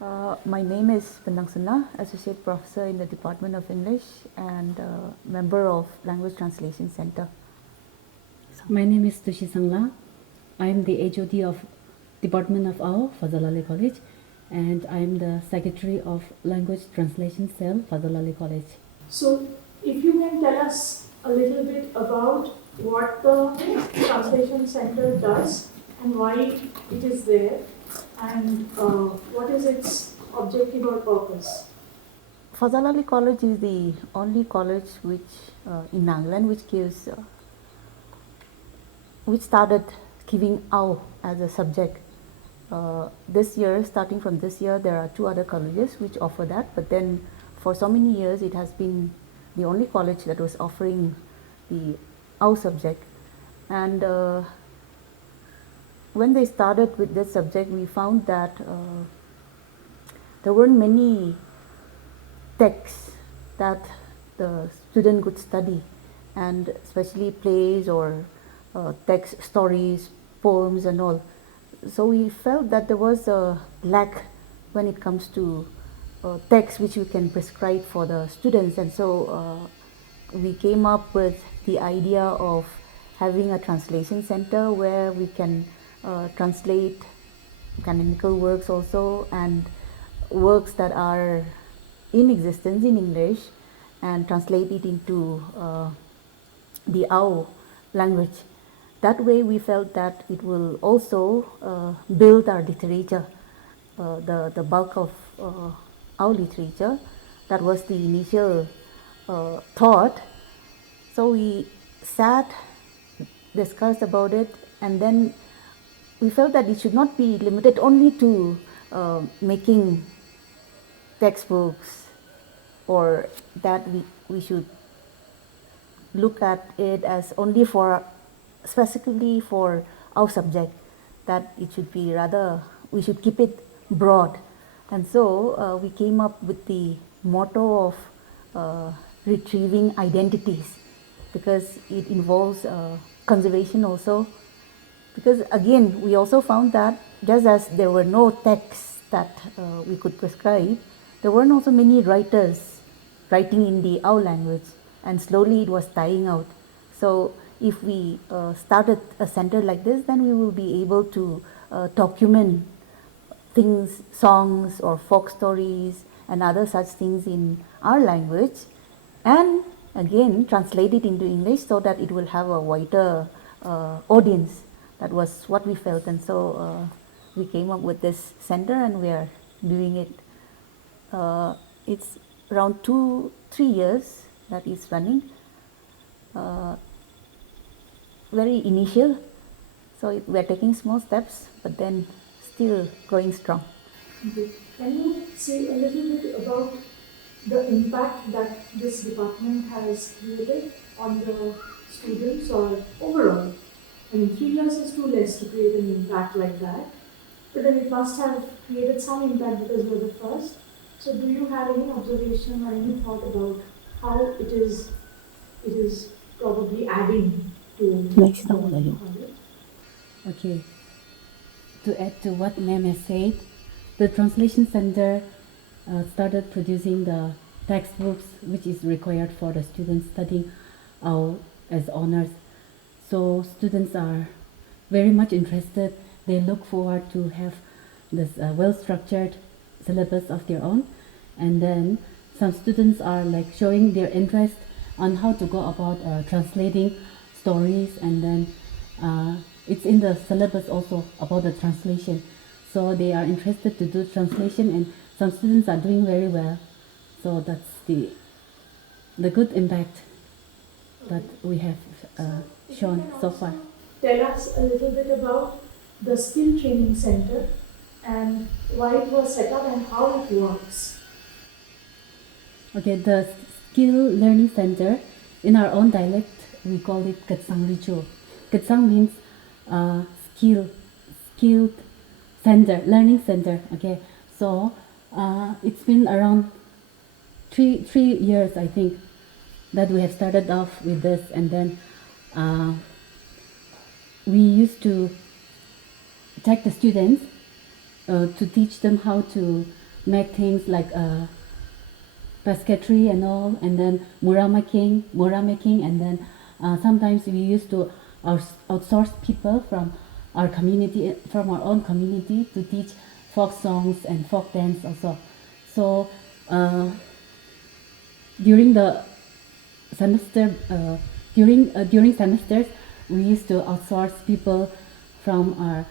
My name is Pandangsana, Associate Professor in the Department of English and member of Language Translation Center. My name is Tushi Sangla. I am the HOD of Department of Fazl College, and I am the Secretary of Language Translation Cell, Fazl College. So, if you can tell us a little bit about what the Translation Center does and why it is there, and what is its objective or purpose? Fazl College is the only college which in Nagaland which started giving AO as a subject. This year, starting from this year, there are 2 other colleges which offer that, but then for so many years it has been the only college that was offering the AO subject. And when they started with this subject, we found that there weren't many texts that the student could study, and especially plays or text stories, poems and all. So we felt that there was a lack when it comes to text which we can prescribe for the students, and so we came up with the idea of having a translation center where we can translate canonical works also, and works that are in existence in English, and translate it into the AO language. That way we felt that it will also build our literature, the bulk of our literature. That was the initial thought. So we sat, discussed about it, and then we felt that it should not be limited only to making textbooks, or that we should look at it as only for specifically for our subject, that it should be rather, we should keep it broad. And so we came up with the motto of retrieving identities, because it involves conservation also. Because again, we also found that just as there were no texts that we could prescribe, there weren't also many writers writing in the AO language, and slowly it was dying out. So if we started a center like this, then we will be able to document things, songs or folk stories and other such things in our language, and again translate it into English so that it will have a wider audience. That was what we felt, and so we came up with this center, and we are doing it. It's around 2-3 years that is running. Very initial, so we are taking small steps, but then still going strong. Okay. Can you say a little bit about the impact that this department has created on the students or overall? I mean, 3 years is too less to create an impact like that, but then it must have created some impact because you're the first. So do you have any observation or any thought about how it is probably adding to Next the one, college? Okay. To add to what Ma'am has said, the Translation Center started producing the textbooks which is required for the students studying as honors. So students are very much interested. They look forward to have this well-structured syllabus of their own, and then some students are like showing their interest on how to go about translating stories, and then it's in the syllabus also about the translation. So they are interested to do translation, and some students are doing very well. So that's the good impact that we have shown so far. Tell us a little bit about the Skill Training Center and why it was set up and how it works. Okay, the Skill Learning Center, in our own dialect, we call it Katsang Richo. Katsang means skilled center, learning center. Okay, so it's been around three years, I think, that we have started off with this, and then we used to take the students to teach them how to make things like basketry and all, and then mura making, and then sometimes we used to outsource people from our community, from our own community, to teach folk songs and folk dance also. So during the semester, during semesters, we used to outsource people from our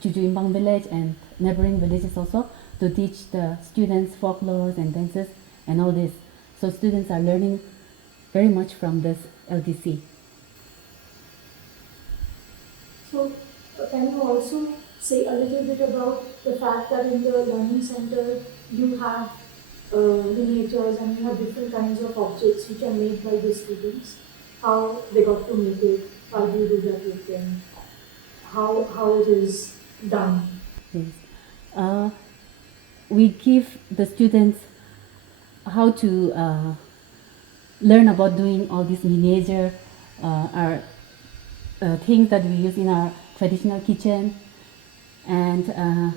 Jujuimbang village and neighboring villages also, to teach the students folklores and dances and all this. So students are learning very much from this LTC. So, can you also say a little bit about the fact that in the learning center you have miniatures and you have different kinds of objects which are made by the students? How they got to make it? How do you do that with them? How it is done? Yes. We give the students how to learn about doing all these miniature our things that we use in our traditional kitchen, and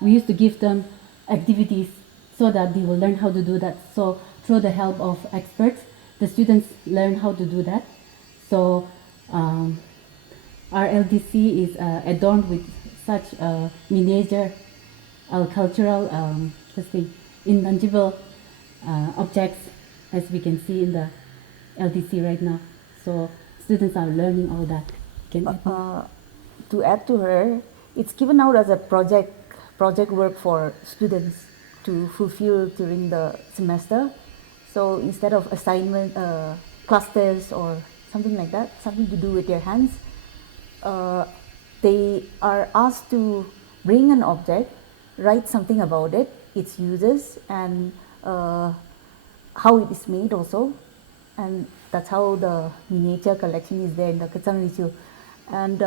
we used to give them activities so that they will learn how to do that. So through the help of experts, the students learn how to do that. So our LDC is adorned with such miniature cultural intangible objects, as we can see in the LDC right now. So students are learning all that. To add to her, it's given out as a project work for students to fulfill during the semester. So instead of assignment, clusters or something like that, something to do with their hands, they are asked to bring an object, write something about it, its uses, and how it is made also. And that's how the miniature collection is there in the Ketsang Richu. And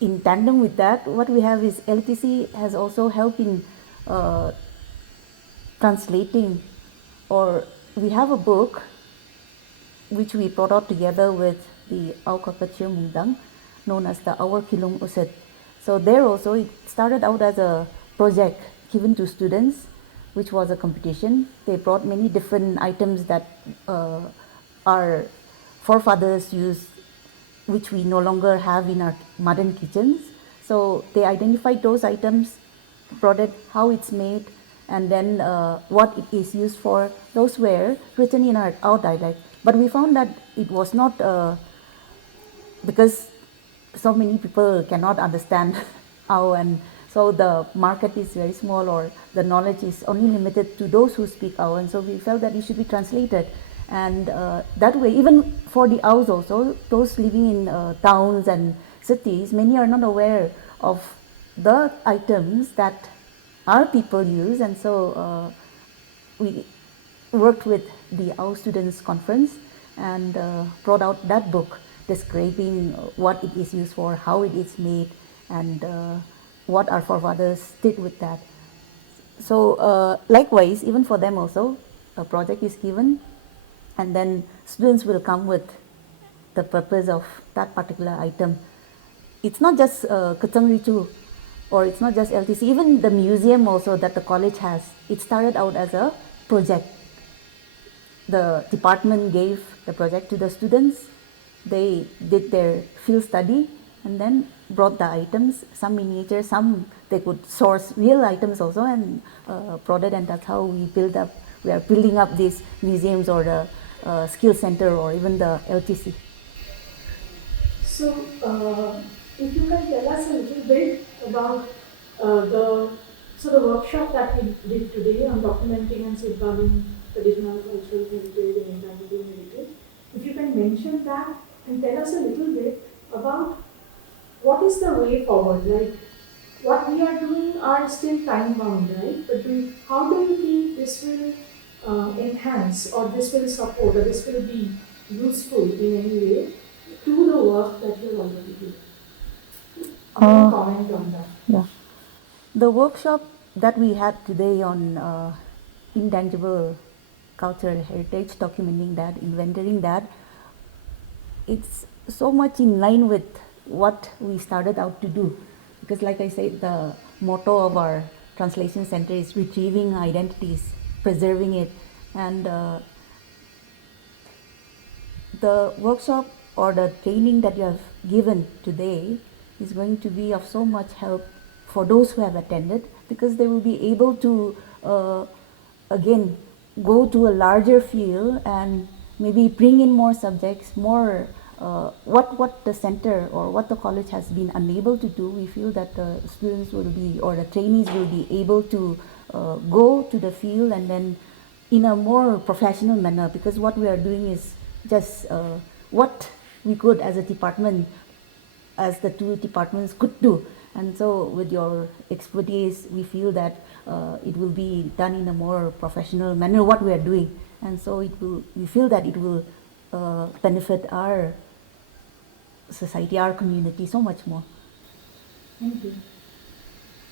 in tandem with that, what we have is LTC has also helped in translating, or we have a book which we brought out together with the Aukakachir Mungdang, known as the Our Kilung Uset. So there also it started out as a project given to students, which was a competition. They brought many different items that our forefathers used, which we no longer have in our modern kitchens. So they identified those items, brought it, how it's made, and then what it is used for. Those were written in our dialect. But we found that it was not, because so many people cannot understand how, and so the market is very small, or the knowledge is only limited to those who speak Ao, and so we felt that it should be translated. And that way, even for the Aos also, those living in towns and cities, many are not aware of the items that our people use, and so we worked with the Ao Students Conference and brought out that book describing what it is used for, how it is made, and what our forefathers did with that. So likewise, even for them also, a project is given, and then students will come with the purpose of that particular item. It's not just Ketsang Richu, or it's not just LTC, even the museum also that the college has, it started out as a project. The department gave the project to the students, they did their field study, and then brought the items, some miniatures, some they could source real items also, and brought it, and that's how we are building up these museums, or the skill center, or even the LTC. So, if you can tell us a little bit about the workshop that we did today on documenting and safeguarding traditional cultural heritage and intangible heritage, if you can mention that and tell us a little bit about what is the way forward. Like, what we are doing are still time bound, right? But how do you think this will enhance, or this will support, or this will be useful in any way to the work that you're already doing? Comment on that. Yeah. The workshop that we had today on intangible cultural heritage, documenting that, inventorying that, it's so much in line with what we started out to do. Because like I said, the motto of our Translation Center is retrieving identities, preserving it, and the workshop or the training that you have given today is going to be of so much help for those who have attended, because they will be able to again go to a larger field and maybe bring in more subjects, more what the center or what the college has been unable to do. We feel that the students will be, or the trainees will be able to go to the field and then in a more professional manner, because what we are doing is just what we could as a department, as the two departments could do. And so with your expertise, we feel that it will be done in a more professional manner what we are doing, and so we feel that it will benefit our society, our community so much more. Thank you.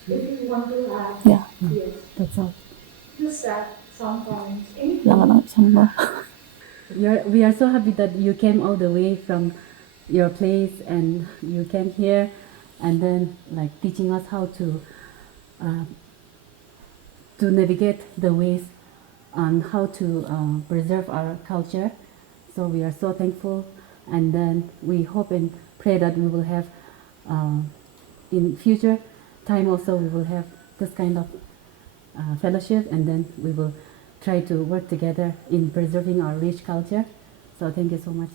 If you want to add, Yeah. yes. That's all. Just that, some comments, anything. We are so happy that you came all the way from your place and you came here, and then like teaching us how to navigate the ways on how to preserve our culture. So we are so thankful, and then we hope and pray that we will have in future time also we will have this kind of fellowship, and then we will try to work together in preserving our rich culture. So thank you so much.